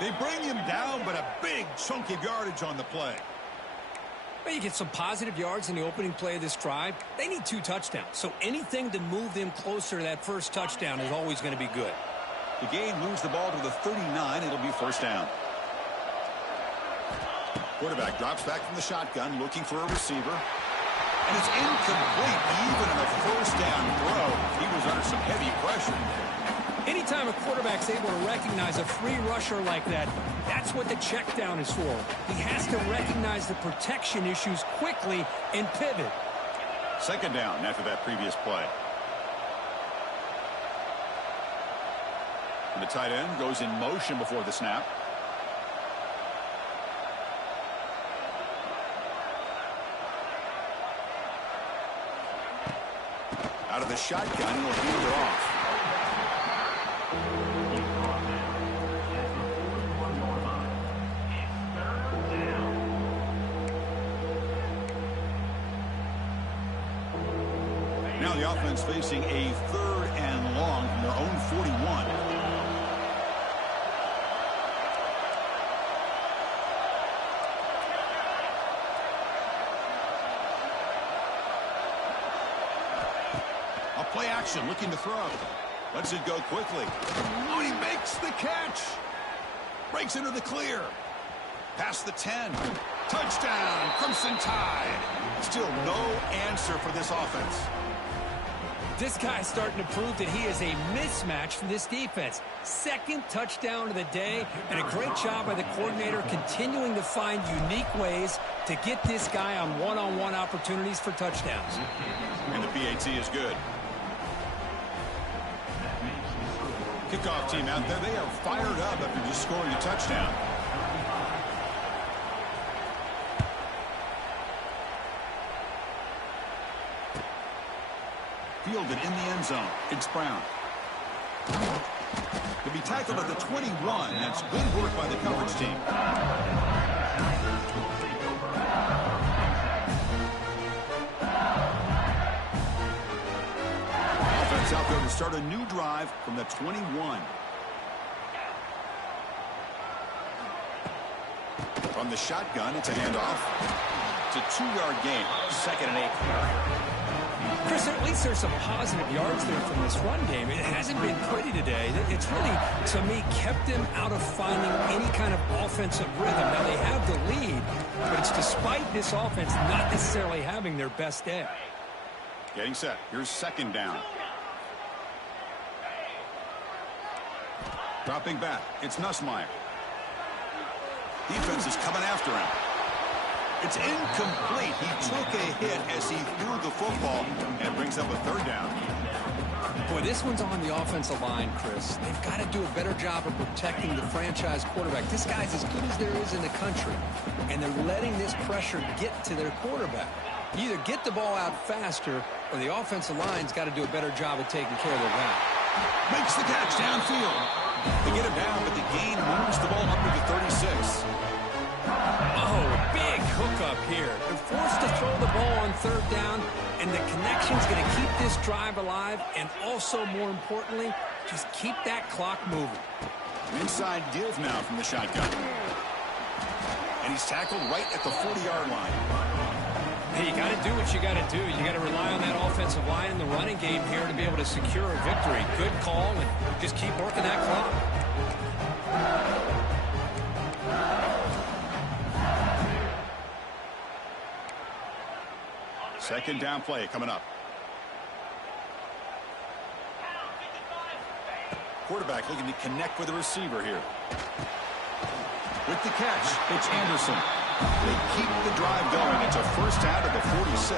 They bring him down, but a big chunk of yardage on the play. Well, you get some positive yards in the opening play of this drive. They need 2 touchdowns, so anything to move them closer to that first touchdown is always going to be good. The game moves the ball to the 39. It'll be first down. Quarterback drops back from the shotgun, looking for a receiver. And it's incomplete, even in a first down throw. He was under some heavy pressure. Anytime a quarterback's able to recognize a free rusher like that, that's what the check down is for. He has to recognize the protection issues quickly and pivot. Second down after that previous play. And the tight end goes in motion before the snap. Out of the shotgun, he'll hand it off. Now the offense facing a 3rd and long from their own 41. A play action, looking to throw. Lets it go quickly. Oh, he makes the catch. Breaks into the clear. Past the 10. Touchdown, Crimson Tide. Still no answer for this offense. This guy's starting to prove that he is a mismatch for this defense. 2nd touchdown of the day, and a great job by the coordinator continuing to find unique ways to get this guy on one-on-one opportunities for touchdowns. And the PAT is good. Kickoff team out there, they are fired up after just scoring a touchdown. Fielded in the end zone. It's Brown. To be tackled at the 21. That's good work by the coverage team. Offense out there to start a new drive from the 21. From the shotgun, it's a handoff. It's a 2-yard gain. 2nd and 8. Chris, at least there's some positive yards there from this run game. It hasn't been pretty today. It's really, to me, kept them out of finding any kind of offensive rhythm. Now, they have the lead, but it's despite this offense not necessarily having their best day. Getting set. Here's 2nd down. Dropping back. It's Nussmeier. Defense is coming after him. It's incomplete. He took a hit as he threw the football, and it brings up a 3rd down. Boy, this one's on the offensive line, Chris. They've got to do a better job of protecting the franchise quarterback. This guy's as good as there is in the country, and they're letting this pressure get to their quarterback. You either get the ball out faster, or the offensive line's got to do a better job of taking care of their guy. Makes the catch downfield. They get him down, but the gain moves the ball up to the 36. Oh, big hookup here. They're forced to throw the ball on 3rd down, and the connection's going to keep this drive alive, and also, more importantly, just keep that clock moving. Inside give now from the shotgun. And he's tackled right at the 40-yard line. Hey, you got to do what you got to do. You got to rely on that offensive line in the running game here to be able to secure a victory. Good call, and just keep working that clock. 2nd down play coming up. Quarterback looking to connect with the receiver here. With the catch, it's Anderson. They keep the drive going. It's a 1st down to the 46.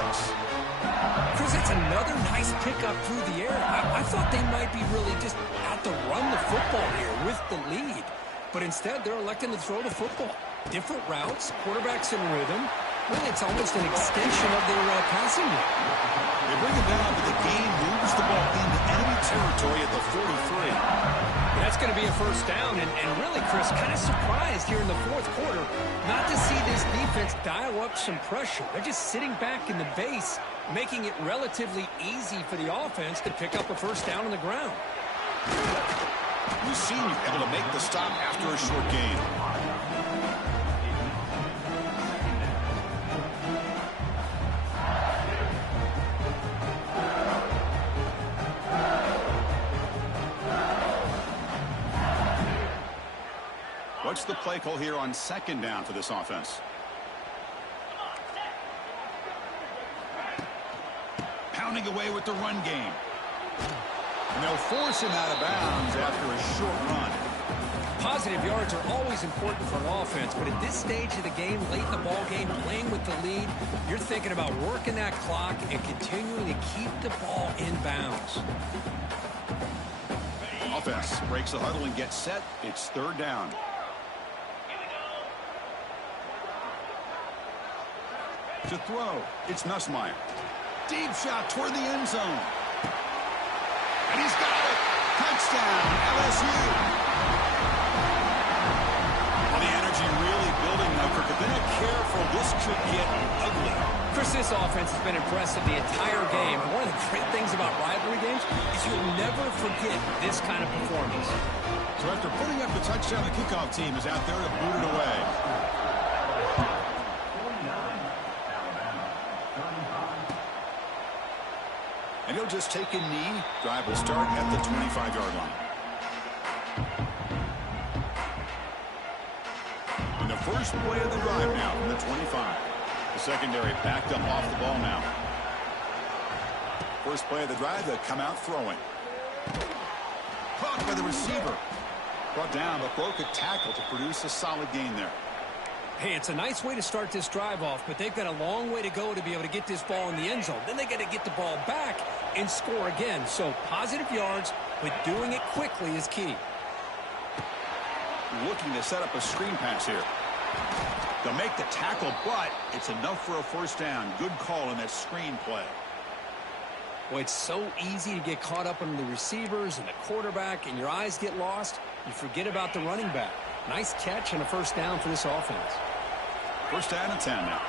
Chris, that's another nice pickup through the air. I thought they might be really just out to run the football here with the lead. But instead, they're electing to throw the football. Different routes, quarterbacks in rhythm. Really, it's almost an extension of their passing game. They bring it down, but the game moves the ball into enemy territory at the 43. That's going to be a first down, and really, Chris, kind of surprised here in the fourth quarter not to see this defense dial up some pressure. They're just sitting back in the base, making it relatively easy for the offense to pick up a first down on the ground. We've seen you able to make the stop after a short gain. What's the play call here on second down for this offense? Pounding away with the run game. And they'll force him out of bounds after a short run. Positive yards are always important for an offense, but at this stage of the game, late in the ball game, playing with the lead, you're thinking about working that clock and continuing to keep the ball in bounds. Offense breaks the huddle and gets set. It's third down. To throw, it's Nussmeier. Deep shot toward the end zone. And he's got it. Touchdown, LSU. Well, the energy really building now, Kirk. If they're not careful, this could get ugly. Chris, this offense has been impressive the entire game. And one of the great things about rivalry games is you'll never forget this kind of performance. So after putting up the touchdown, the kickoff team is out there to boot it away. And he'll just take a knee. Drive will start at the 25-yard line. And the first play of the drive now from the 25. The secondary backed up off the ball now. First play of the drive, they come out throwing. Caught by the receiver. Brought down, but broke a tackle to produce a solid gain there. Hey, it's a nice way to start this drive off, but they've got a long way to go to be able to get this ball in the end zone. Then they got to get the ball back and score again. So positive yards, but doing it quickly is key. Looking to set up a screen pass here. They'll make the tackle, but it's enough for a first down. Good call in that screen play. Well, it's so easy to get caught up on the receivers and the quarterback, and your eyes get lost. You forget about the running back. Nice catch and a first down for this offense. First down and 10 now.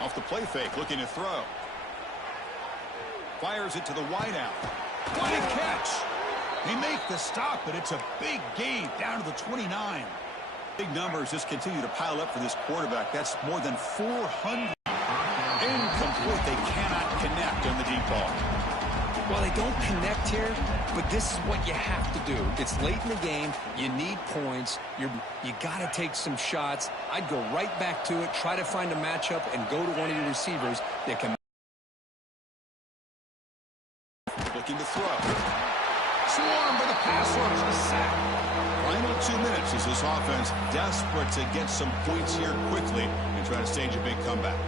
Off the play fake, looking to throw. Fires it to the wideout. What a catch! They make the stop, but it's a big gain down to the 29. Big numbers just continue to pile up for this quarterback. That's more than 400. Incomplete. They cannot connect on the deep ball. Well, they don't connect here, but this is what you have to do. It's late in the game. You need points. You got to take some shots. I'd go right back to it, try to find a matchup, and go to one of your receivers that can. Looking to throw. Swarmed by the pass rush. A sack. Final 2 minutes as this offense desperate to get some points here quickly and try to stage a big comeback.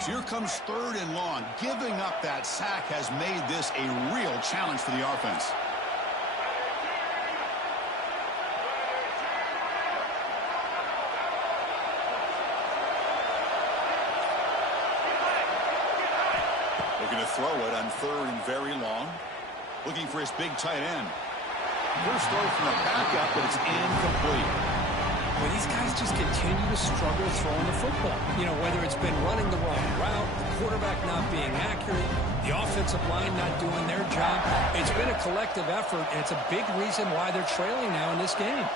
So here comes third and long. Giving up that sack has made this a real challenge for the offense. Looking to throw it on third and very long. Looking for his big tight end. First throw from the backup, but it's incomplete. Well, these guys just continue to struggle throwing the football. You know, whether it's been running the wrong route, the quarterback not being accurate, the offensive line not doing their job. It's been a collective effort, and it's a big reason why they're trailing now in this game.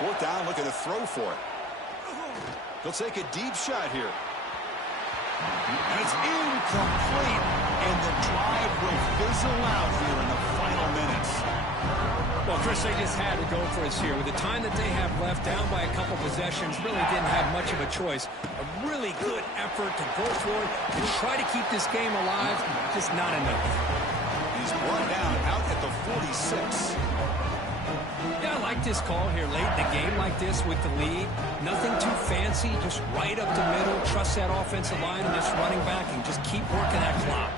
Fourth down, looking to throw for it. He'll take a deep shot here. And it's incomplete. And the drive will fizzle out here in the final minutes. Well, Chris, they just had to go for us here. With the time that they have left, down by a couple possessions, really didn't have much of a choice. A really good effort to go for it, to try to keep this game alive, just not enough. He's brought down out at the 46. Yeah, I like this call here late in the game like this with the lead. Nothing too fancy, just right up the middle. Trust that offensive line and this running back and just keep working that clock.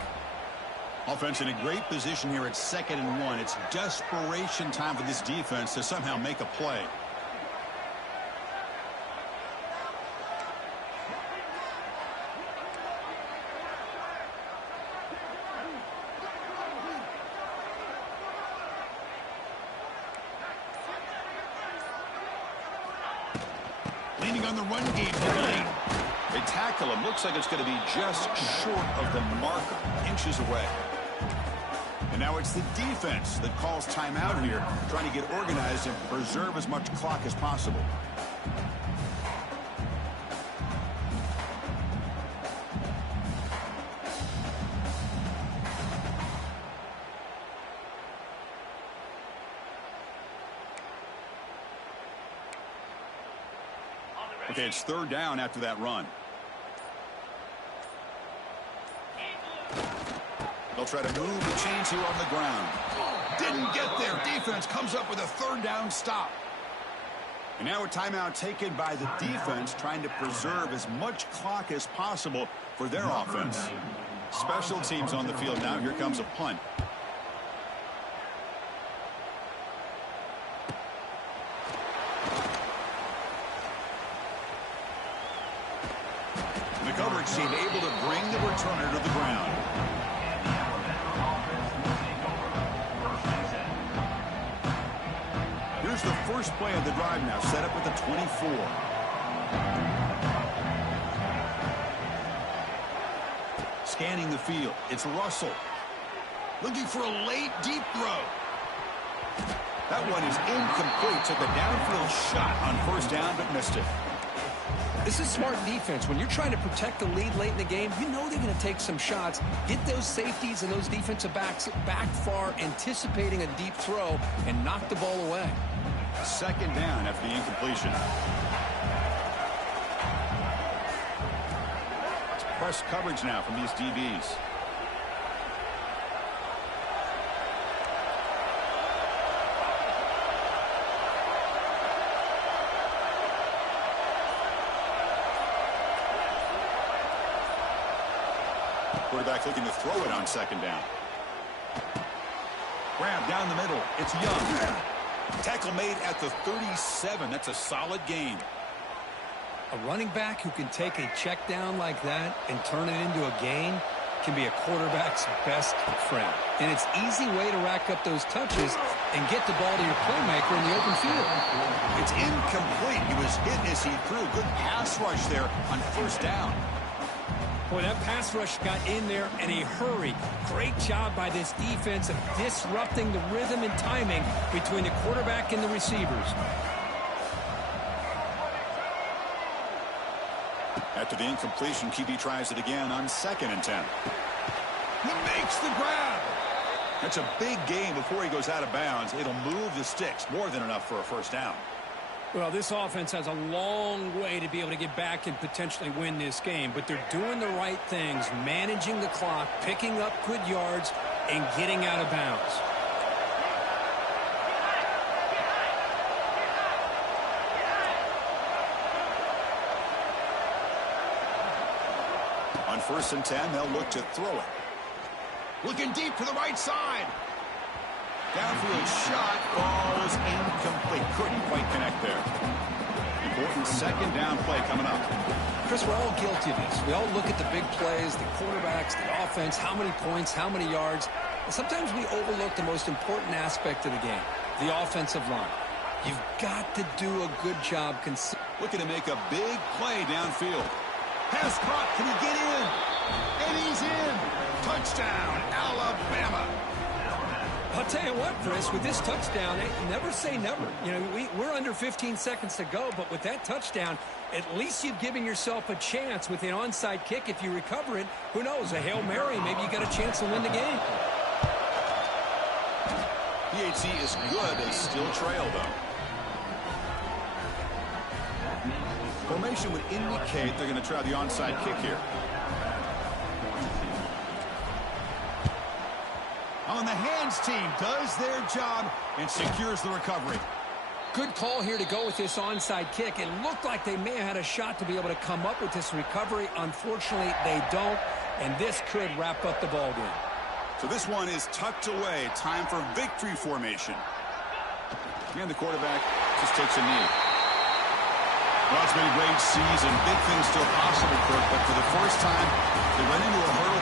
Offense in a great position here at 2nd and 1. It's desperation time for this defense to somehow make a play. Leaning on the run game here late. They tackle him. Looks like it's going to be just short of the marker, inches away. And now it's the defense that calls timeout here, trying to get organized and preserve as much clock as possible. Okay, it's 3rd down after that run. They'll try to move the chains here on the ground. Didn't get there. Defense comes up with a 3rd down stop. And now a timeout taken by the defense, trying to preserve as much clock as possible for their offense. Special teams on the field now. Here comes a punt. The coverage team able to bring the returner to the ground. Here's the first play of the drive now, set up at the 24. Scanning the field, it's Russell. Looking for a late, deep throw. That one is incomplete. Took a downfield shot on 1st down, but missed it. This is smart defense. When you're trying to protect the lead late in the game, you know they're going to take some shots, get those safeties and those defensive backs back far, anticipating a deep throw, and knock the ball away. 2nd down after the incompletion. It's press coverage now from these DBs. Quarterback looking to throw it on 2nd down. Grab down the middle. It's Young. Tackle made at the 37. That's a solid gain. A running back who can take a check down like that and turn it into a gain can be a quarterback's best friend. And it's an easy way to rack up those touches and get the ball to your playmaker in the open field. It's incomplete. He was hit as he threw. Good pass rush there on 1st down. Boy, that pass rush got in there in a hurry. Great job by this defense of disrupting the rhythm and timing between the quarterback and the receivers. After the incompletion, QB tries it again on 2nd and 10. He makes the grab. That's a big gain before he goes out of bounds. It'll move the sticks, more than enough for a 1st down. Well, this offense has a long way to be able to get back and potentially win this game, but they're doing the right things, managing the clock, picking up good yards, and getting out of bounds. On 1st and 10, they'll look to throw it. Looking deep to the right side. Downfield shot falls incomplete. Couldn't quite connect there. Important 2nd down play coming up. Chris, we're all guilty of this. We all look at the big plays, the quarterbacks, the offense, how many points, how many yards. And sometimes we overlook the most important aspect of the game, the offensive line. You've got to do a good job. Looking to make a big play downfield. Pass caught. Can he get in? And he's in. Touchdown, Alabama. I'll tell you what, Chris, with this touchdown, never say never. You know, we're under 15 seconds to go, but with that touchdown, at least you've given yourself a chance with an onside kick. If you recover it, who knows, a Hail Mary, maybe you got a chance to win the game. PHC is good. They still trail, though. Formation would indicate they're going to try the onside kick here. On the hands team does their job and secures the recovery. Good call here to go with this onside kick. It looked like they may have had a shot to be able to come up with this recovery. Unfortunately, they don't, and this could wrap up the ball game. So this one is tucked away. Time for victory formation. And the quarterback just takes a knee. Well, it's been a great season. Big things still possible, Kirk, but for the first time, they run into a hurdle